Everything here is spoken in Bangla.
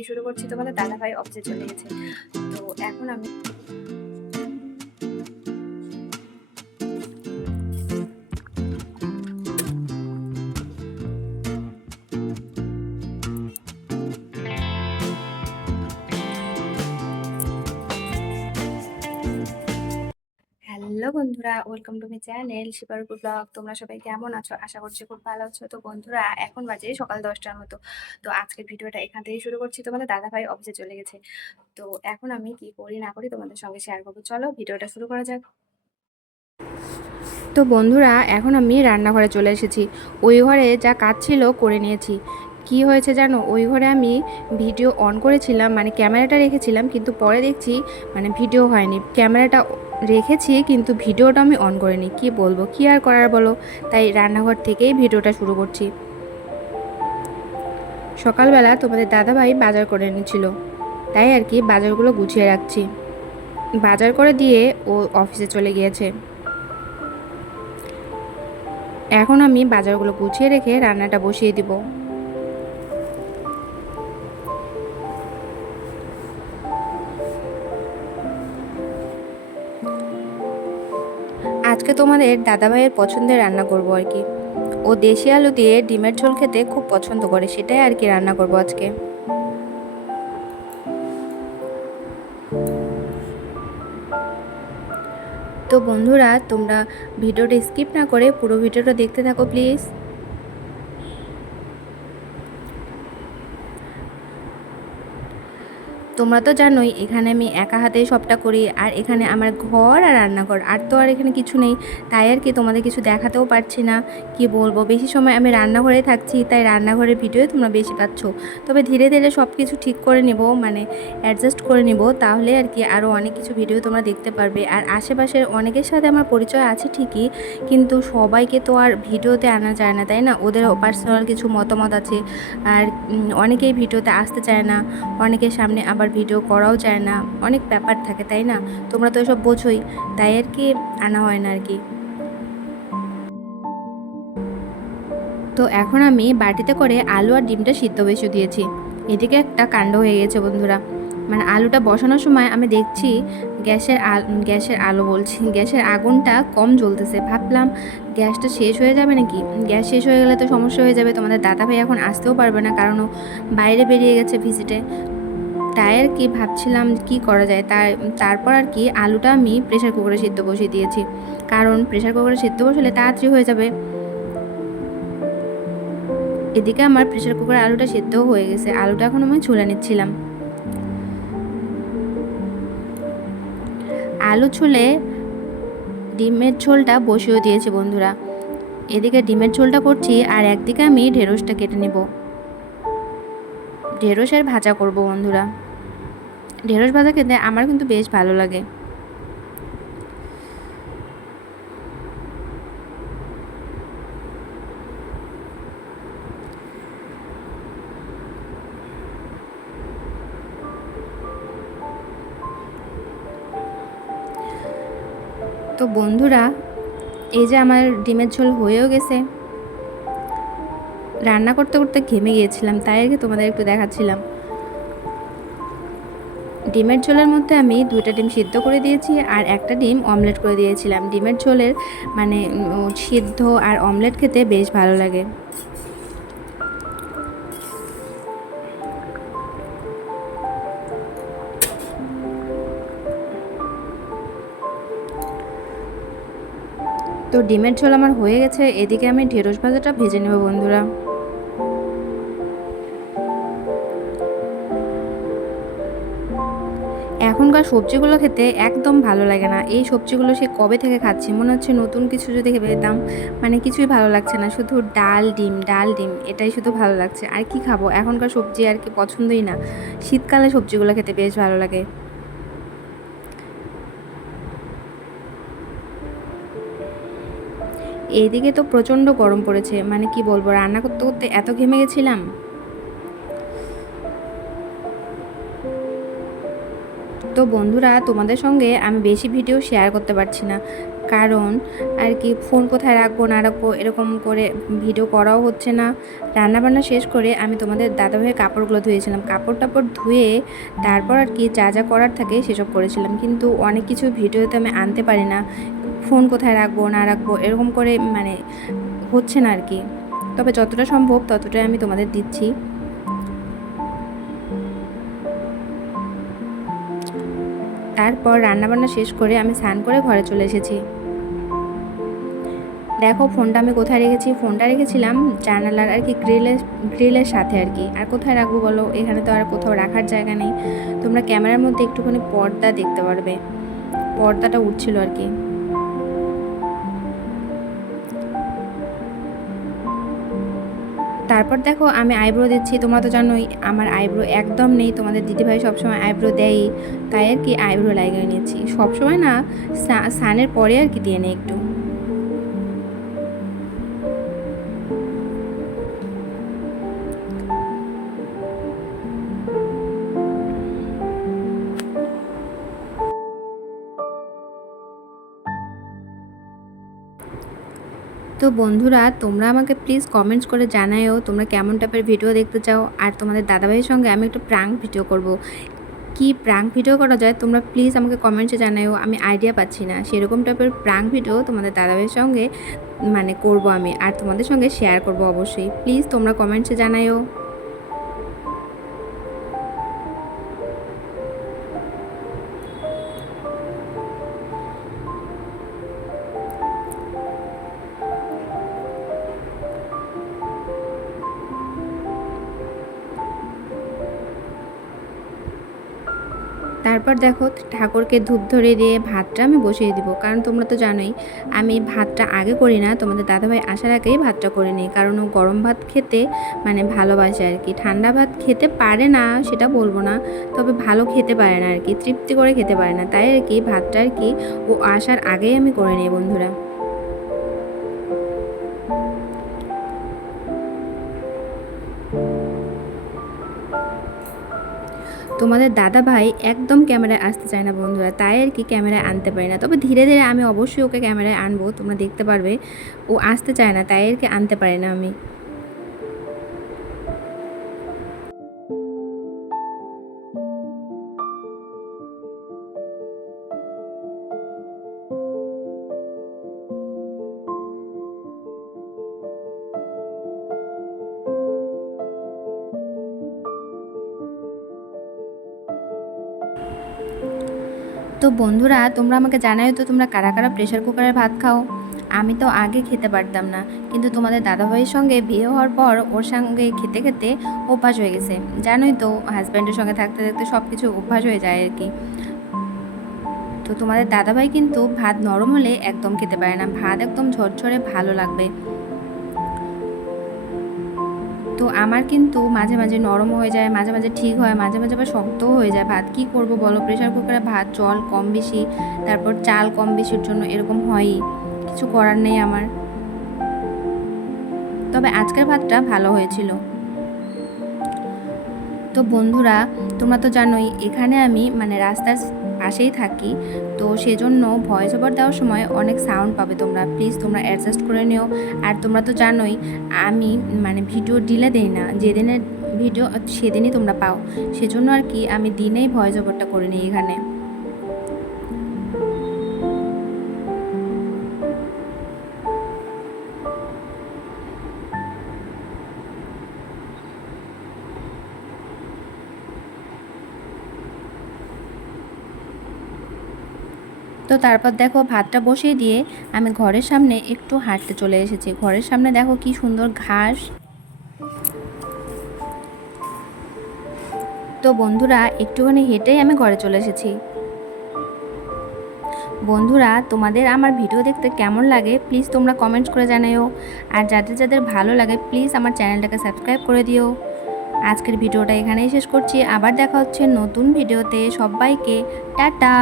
থেকেই শুরু করছি। তোমাদের দাদাভাই অফিসে চলে গেছে। তো এখন আমি হ্যালো বন্ধুরা, ওয়েলকাম টু মাই চ্যানেল শিপার ব্লগ। তোমরা সবাই কেমন আছো? আশা করছি খুব ভালো আছো। তো বন্ধুরা, এখন বাজে সকাল 10টার মতো। তো আজকের ভিডিওটা এখান থেকেই শুরু করছি। তোমাদের দাদাভাই অফিসে চলে গেছে। তো এখন আমি কি করি না করি তোমাদের সঙ্গে শেয়ার করবো। চলো ভিডিওটা শুরু করা যাক। তো বন্ধুরা, এখন আমি রান্নাঘরে চলে এসেছি। ওই ঘরে যা কাজ ছিল করে নিয়েছি। কি হয়েছে জানো, ওই ঘরে আমি ভিডিও অন করেছিলাম, মানে ক্যামেরাটা রেখেছিলাম, কিন্তু পরে দেখছি মানে ভিডিও হয়নি। ক্যামেরাটা রেখেছি কিন্তু ভিডিওটা আমি অন করিনি। কি বলবো, কি আর করার বলো। তাই রান্নাঘর থেকেই ভিডিওটা শুরু করছি। সকালবেলা তোমাদের দাদাভাই বাজার করে এনেছিল, তাই আর কি বাজারগুলো গুছিয়ে রাখছি। বাজার করে দিয়ে ও অফিসে চলে গিয়েছে। এখন আমি বাজারগুলো গুছিয়ে রেখে রান্নাটা বসিয়ে দিব। আজকে তোমাদের দাদাভাইয়ের পছন্দের রান্না করব আর কি। ও দেশি আলু দিয়ে ডিমের ঝোল খেতে খুব পছন্দ করে, সেটাই আর কি রান্না করব আজকে। তো বন্ধুরা, তোমরা ভিডিওটা স্কিপ না করে পুরো ভিডিওটা দেখতে থাকো প্লিজ। তোমরা তো জানোই এখানে আমি একা হাতেই সবটা করি, আর এখানে আমার ঘর আর রান্নাঘর, আর তো আর এখানে কিছু নেই। তাই আর কি তোমাদের কিছু দেখাতেও পারছি না। কি বলবো, বেশি সময় আমি রান্নাঘরে থাকছি, তাই রান্নাঘরের ভিডিও তোমরা বেশি পাচ্ছ। তবে ধীরে ধীরে সব কিছু ঠিক করে নিব, মানে অ্যাডজাস্ট করে নিব, তাহলে আর কি আরও অনেক কিছু ভিডিও তোমরা দেখতে পারবে। আর আশেপাশের অনেকের সাথে আমার পরিচয় আছে ঠিকই, কিন্তু সবাইকে তো আর ভিডিওতে আনা যায় না, তাই না? ওদের পার্সোনাল কিছু মতামত আছে, আর অনেকেই ভিডিওতে আসতে চায় না, অনেকের সামনে আবার ভিডিও করাও যায় না, অনেক ব্যাপার থাকে, তাই না? তোমরা তো এসব বোঝোই, তাই আর কি আনা হয় না আর কি। তো এখন আমি বাটিতে করে আলু আর ডিমটা সিদ্ধ বসিয়ে দিয়েছি। এদিকে একটা কাণ্ড হয়ে গেছে বন্ধুরা, মানে আলুটা বসানোর সময় আমি দেখছি গ্যাসের আলো বলছি, গ্যাসের আগুনটা কম জ্বলতেছে। ভাবলাম গ্যাসটা শেষ হয়ে যাবে নাকি। গ্যাস শেষ হয়ে গেলে তো সমস্যা হয়ে যাবে। তোমাদের দাদাভাই এখন আসতেও পারবে না, কারণ ও বাইরে বেরিয়ে গেছে ভিজিটে। তাই আর কি ভাবছিলাম কি করা যায়। তারপর আর কি আলুটা আমি প্রেসার কুকারে সিদ্ধ বসিয়ে দিয়েছি, কারণ প্রেসার কুকারে সিদ্ধ বসালে তাড়াতাড়ি হয়ে যাবে। এদিকে আমার প্রেসার কুকারে আলুটা সিদ্ধও হয়ে গেছে। আলুটা এখন আমি ছুলে নিচ্ছিলাম। আলু ছুলে ডিমের ঝোলটা বসিয়ে দিয়েছি বন্ধুরা। এদিকে ডিমের ঝোলটা করছি, আর একদিকে আমি ঢেঁড়সটা কেটে নেব। ঢেঁড়সের ভাজা করব বন্ধুরা। ঢেঁড়স ভাজা খেতে আমার কিন্তু বেশ ভালো লাগে। তো বন্ধুরা, এই যে আমার ডিমের ঝোল হয়েও গেছে। রান্না করতে করতে ঘেমে গিয়েছিলাম, তাই আর কি তোমাদের একটু দেখাচ্ছিলাম। ডিমের ঝোলের মধ্যে আমি 2টা ডিম সিদ্ধ করে দিয়েছি, আর একটা ডিম অমলেট করে দিয়েছিলাম। ডিমের ঝোলের মানে সিদ্ধ আর অমলেট খেতে বেশ ভালো লাগে। তো ডিমের ঝোল আমার হয়ে গেছে। এদিকে আমি ঢেঁড়স ভাজাটা ভেজে নেব বন্ধুরা। এখনকার সবজিগুলো খেতে একদম ভালো লাগে না। এই সবজিগুলো সে কবে থেকে খাচ্ছি, মনে হচ্ছে নতুন কিছু যদি পেতাম। মানে কিছুই ভালো লাগছে না, শুধু ডাল ডিম ডাল ডিম, এটাই শুধু ভালো লাগছে। আর কি খাবো, এখনকার সবজি আর কি পছন্দই না। শীতকালে সবজিগুলো খেতে বেশ ভালো লাগে। এইদিকে তো প্রচণ্ড গরম পড়েছে, মানে কি বলবো, রান্না করতে করতে এত ঘেমে গেছিলাম। তো বন্ধুরা, তোমাদের সঙ্গে আমি বেশি ভিডিও শেয়ার করতে পারছি না, কারণ আর কি ফোন কোথায় রাখবো না রাখবো এরকম করে ভিডিও করাও হচ্ছে না। রান্নাবান্না শেষ করে আমি তোমাদের দাদাভাইয়ের কাপড়গুলো ধুয়েছিলাম, কাপড় টাপড় ধুয়ে তারপর আর কি যা যা করার থাকে সেসব করেছিলাম। কিন্তু অনেক কিছু ভিডিওতে আমি আনতে পারি না, ফোন কোথায় রাখবো না রাখবো এরকম করে মানে হচ্ছে না আর কি। তবে যতটা সম্ভব ততটাই আমি তোমাদের দিচ্ছি। তারপর রান্নাবান্না শেষ করে আমি স্নান করে ঘরে চলে এসেছি। দেখো ফোনটা আমি কোথায় রেখেছি, ফোনটা রেখেছিলাম জানালার আর কি গ্রিলের সাথে আর কি। আর কোথায় রাখবো বলো, এখানে তো আর কোথাও রাখার জায়গা নেই। তোমরা ক্যামেরার মধ্যে একটুখানি পর্দা দেখতে পারবে, পর্দাটা উঠছিল আর কি। তারপর দেখো আমি আইব্রো দিচ্ছি। তোমরা তো জানোই আমার আইব্রো একদম নেই, তোমাদের দিদিভাই সবসময় আইব্রো দেয়ই, তাই আর কি আইব্রো লাগিয়ে নিচ্ছি। সবসময় না, স্নানের পরে আর কি দিয়ে নিই একটু। তো বন্ধুরা তোমরা আমাকে প্লিজ কমেন্টস করে জানাও তোমরা কেমন টাইপের ভিডিও দেখতে চাও। আর তোমাদের দাদাভাইয়ের সঙ্গে আমি একটা প্রাঙ্ক ভিডিও করব, কি প্রাঙ্ক ভিডিও করা যায় তোমরা প্লিজ আমাকে কমেন্টসে জানাও। আমি আইডিয়া পাচ্ছি না, সেরকম টাইপের প্রাঙ্ক ভিডিও তোমাদের দাদাভাইয়ের সঙ্গে মানে করব আমি, আর তোমাদের সঙ্গে শেয়ার করব অবশ্যই। প্লিজ তোমরা কমেন্টসে জানাও। তারপর দেখো ঠাকুরকে ধূপ ধরে দিয়ে ভাতটা আমি বসিয়ে দিব। কারণ তোমরা তো জানোই আমি ভাতটা আগে করি না, তোমাদের দাদাভাই আসার আগেই ভাতটা করে নিই। কারণ ও গরম ভাত খেতে মানে ভালোবাসে আর কি, ঠান্ডা ভাত খেতে পারে না সেটা বলবো না, তবে ভালো খেতে পারে না আর কি, তৃপ্তি করে খেতে পারে না। তাই আর কি ভাতটা আর কি ও আসার আগেই আমি করে নিই বন্ধুরা। তোমাদের দাদা ভাই একদম ক্যামেরায় আসতে চায় না বন্ধুরা, তাই আর কি ক্যামেরায় আনতে পারি না। তবে ধীরে ধীরে আমি অবশ্যই ওকে ক্যামেরায় আনবো, তোমরা দেখতে পারবে। ও আসতে চায় না তাই আর কি আনতে পারি না আমি। তো বন্ধুরা তোমরা আমাকে জানাও তো তোমরা কারা কারা প্রেশার কুকারের ভাত খাও। আমি তো আগে খেতে পারতাম না, কিন্তু তোমাদের দাদাভাইয়ের সঙ্গে বিয়ে হওয়ার পর ওর সঙ্গে খেতে খেতে অভ্যাস হয়ে গেছে। জানোই তো হাজব্যান্ডের সঙ্গে থাকতে থাকতে সব কিছু অভ্যাস হয়ে যায় আর কি। তো তোমাদের দাদাভাই কিন্তু ভাত নরম হলে একদম খেতে পারে না, ভাত একদম ঝরঝরে ভালো লাগবে। তো আমার কিন্তু মাঝে মাঝে নরম হয়ে যায়, মাঝে মাঝে ঠিক হয়, মাঝে মাঝে আবার শক্তও হয়ে যায় ভাত। কি করব বলো, প্রেশার কুকারে ভাত জল কম বেশি, তারপর চাল কম বেশির জন্য এরকম হয়ই, কিছু করার নেই আমার। তবে আজকের ভাতটা ভালো হয়েছিল। তো বন্ধুরা তোমরা তো জানোই এখানে আমি মানে রাস্তার পাশেই থাকি, তো সেজন্য ভয়েস ওভার দেওয়ার সময় অনেক সাউন্ড পাবে তোমরা, প্লিজ তোমরা অ্যাডজাস্ট করে নিও। আর তোমরা তো জানোই আমি মানে ভিডিও ডিলে দেই না, যেদিনের ভিডিও সেদিনই তোমরা পাও, সেজন্য আর কি আমি দিনেই ভয়েস ওভারটা করে নিই এখানে। তো তারপর দেখো ভাতটা বসিয়ে দিয়ে আমি ঘরের সামনে একটু হাঁটতে চলে এসেছি। ঘরের সামনে দেখো কি সুন্দর ঘাস। তো বন্ধুরা একটুখানি হেঁটেই আমি ঘরে চলে এসেছি। বন্ধুরা তোমাদের আমার ভিডিও দেখতে কেমন লাগে প্লিজ তোমরা কমেন্টস করে জানাও। আর যাদের যাদের ভালো লাগে প্লিজ আমার চ্যানেলটাকে সাবস্ক্রাইব করে দিও। আজকের ভিডিওটা এখানেই শেষ করছি, আবার দেখা হচ্ছে নতুন ভিডিওতে। সবাইকে টাটা।